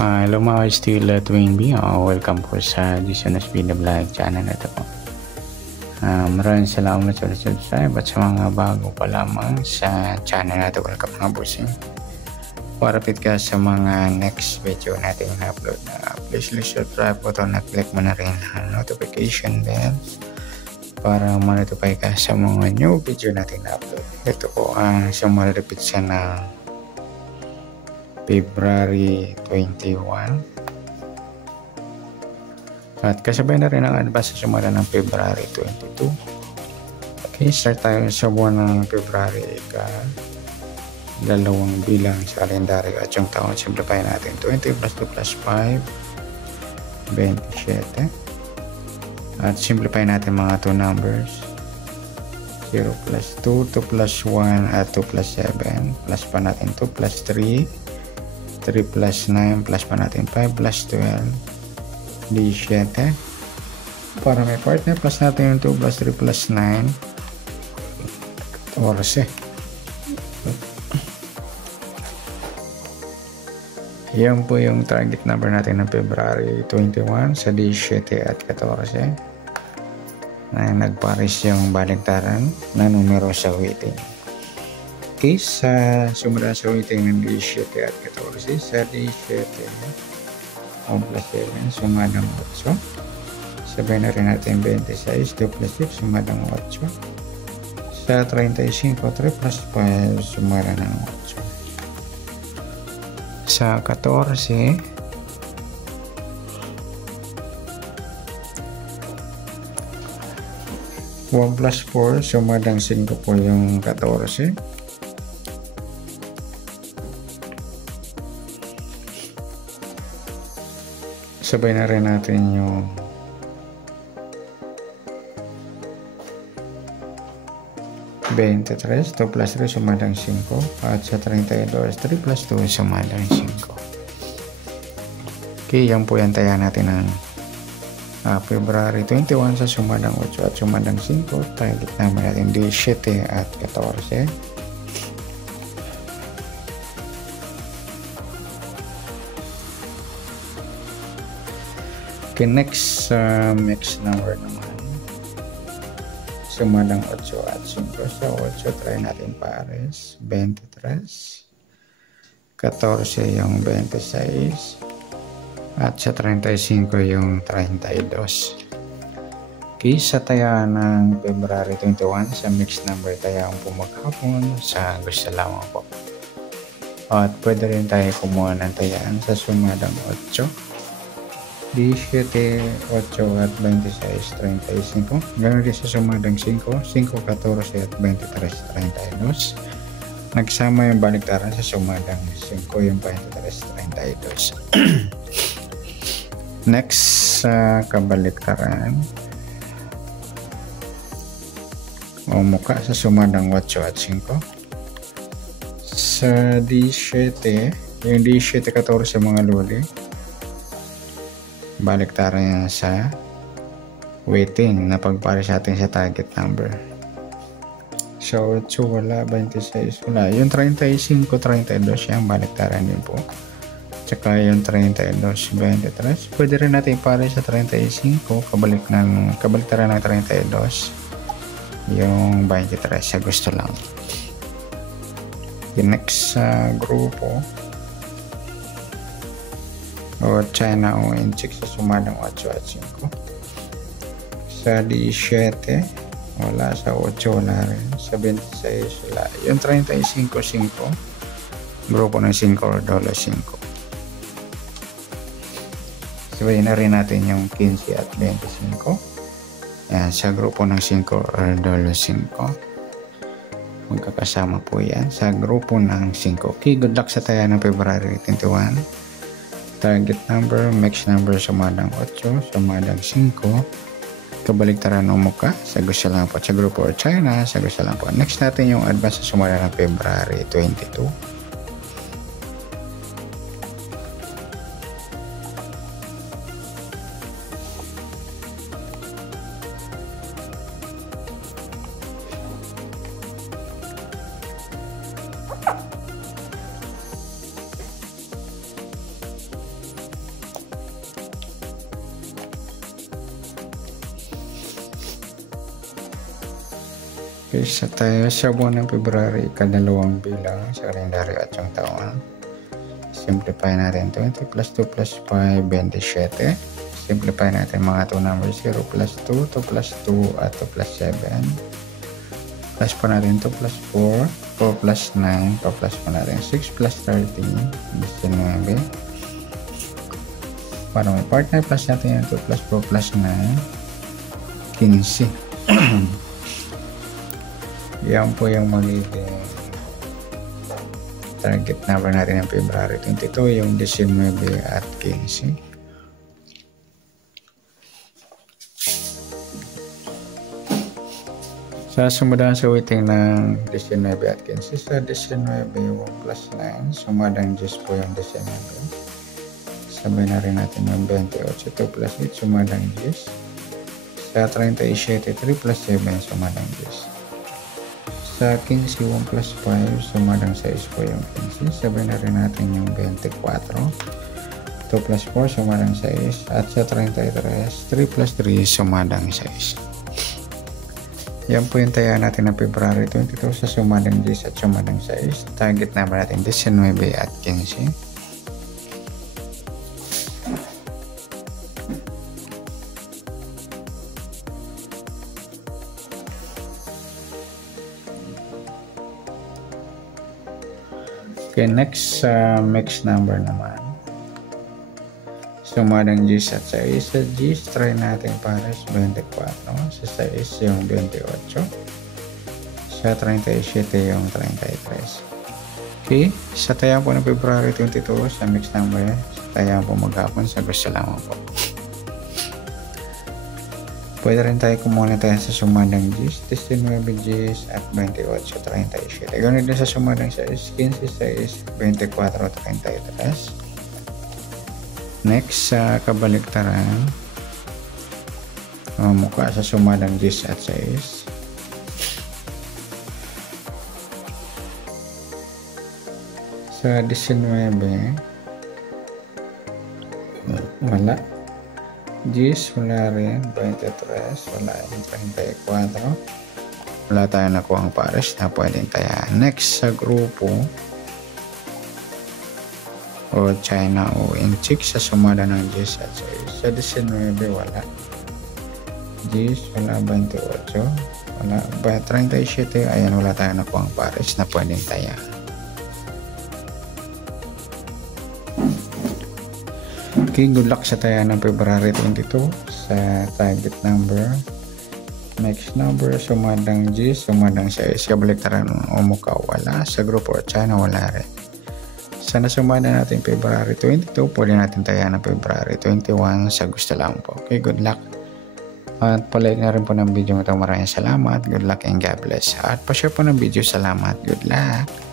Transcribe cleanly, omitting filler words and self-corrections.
Hello mga still Twin B. Welcome po sa Disonas Video Vlog channel na ito po. Maraming salamat sa subscribe at sa mga bago pa lamang sa channel na ito. Welcome mga bossing. Parapit ka sa mga next video natin na upload na please subscribe po ito na click mo na rin ang notification bell para ma-notify ka sa mga new video natin na upload. Ito po ang sumalapit siya na February 21 at kasabay na rin ang advance sa sumala ng February 22. Okay, start tayo sa buwan ng February dalawang bilang sa kalendaryo at yung taon simplify natin 20 plus 2 plus 5 27 at simplify natin mga 2 numbers 0 plus 2 2 plus 1 at 2 plus 7 plus pa natin 2 plus 3 3 plus 9 plus pa natin 5 plus 12 17 para may partner plus natin yung 2 plus 3 plus 9 14. Yan po yung target number natin ng February 21 sa 17 at 14 na nagpares yung baliktaran na numero sa waiting. Okay, sa sumula sa waiting ng 17 at 14 sa 17 o plus 7 sumadang 8 sabay na rin natin 26 2 plus 6 sumadang 8 sa 35 3 plus 5 sumara ng 8 sa 14 1 plus 4 sumadang 5 po yung 14 sabay na rin natin yung 23 2 plus 3 sumadang 5 at sa 32 3 plus 2 sumadang 5. Okay, yan po yan taya natin ng February 21 sa sumadang 8 at sumadang 5. Target naman natin 17 at 14. Okay, next number naman sumadang 8 at 5 sa 8 try natin pares 23 14 yung 26 at sa 35 yung 32. Okay, sa taya ng February 21 sa mixed number taya ang pumaghapon sa gusto lamang po at pwede rin tayo kumuha ng tayaan sa sumadang 8 17, 8 at 26, 35. Ganoon din sa sumadang 5, 5, 14 at 23, 32. Nagsama yung baliktaran sa sumadang 5, yung 23, 32. Next sa kabaliktaran o muka sa sumadang 8 at 5. Sa 17, yung 17, 14 mga luli. Baliktaran niya sa waiting na pagpare sa atin sa target number. So 8 wala, 26 wala, yung 35, 32 yung baliktaran din po, tsaka yung 32, 23 pwede rin natin pare sa 35 kabaliktaran ng 32 yung 23 sa gusto lang. Yung next sa grupo o China o Inchik sa sumadang 8 at 5 sa 17 wala, sa 8 wala rin, sa 26 wala, yung 35 5 grupo ng 5 or $5 sabayin na rin natin yung 15 at 25. Yan, sa grupo ng 5 or $5 magkakasama po yan sa grupo ng 5. Okay, good luck sa taya ng February 21. Target number, mix number sumadang 8, sumadang 5, kabaliktaran ng muka sa gusto lang po sa grupo or China sa gusto lang po. Next natin yung advance sa sumala ng February 22. Isa tayo sa buwan ng February, ikadalawang bilang sa kalendaryo at yung taon. Simplify natin 20 plus 2 plus 5, 27. Simplify natin mga 2 numbers, 0 plus 2, 2 plus 2 at 2 plus 7. Plus po natin 2 plus 4, 4 plus 9, pa-plus po natin 6 plus 13, 19. Para may partner, plus natin yung 2 plus 4 plus 9, 15. Yan po yung magiging target number natin ng February 22, yung 19 at 15. Sa sumadang sa weighting ng 19 at 15, sa 19, 1 plus 9, sumadang 10 po yung 19. Sabay na rin natin yung 28, 2 plus 8, sumadang 10. Sa 37, 3 plus 7, sumadang 10. Sa 15, 1 plus 5, sumadang 6 po yung 15. Sabay na rin natin yung 24. 2 plus 4, sumadang 6. At sa 33, 3 plus 3, sumadang 6. Yan po yung taya natin ng February 22 sa sumadang 10 at sumadang 6. Target number natin 19 at 15. Okay, next mix number naman. Sumadang 10 at 6. Sa 10, try natin pares 24. Sa 6 yung 28. Sa 37 yung 33. Okay, sa tayang po ng February 22, sa mix number, sa tayang po maghapon, sa gusto lamang po. Pwede rin tayo kumuha tayo sa sumadang 10, 19 10 at 28, 37. Ganoon din sa sumadang 6, 15 6, 24, 33. Next, sa kabaliktaran, mukha sa sumadang 10 at 6. Sa 19, wala. 10, wala rin. 23, wala yung 34. Wala tayo nakuha ang pares na pwedeng taya. Next, sa grupo o China o Inchik, sa sumada ng 10 at 6. Sa 19, wala. 10, wala. 28, wala. 37, ayan, wala tayo nakuha ang pares na pwedeng taya. Okay, good luck sa taya ng February 22 sa target number. Next number, sumadang 10, sumadang 6. Kabaliktaran o mukha, wala. Sa grupo o China, wala rin. Sana sumada natin February 22, pwede natin taya ng February 21 sa gusto lang po. Okay, good luck. At palike na rin po ng video ito. Maraming salamat. Good luck and God bless. At pa-share po ng video. Salamat. Good luck.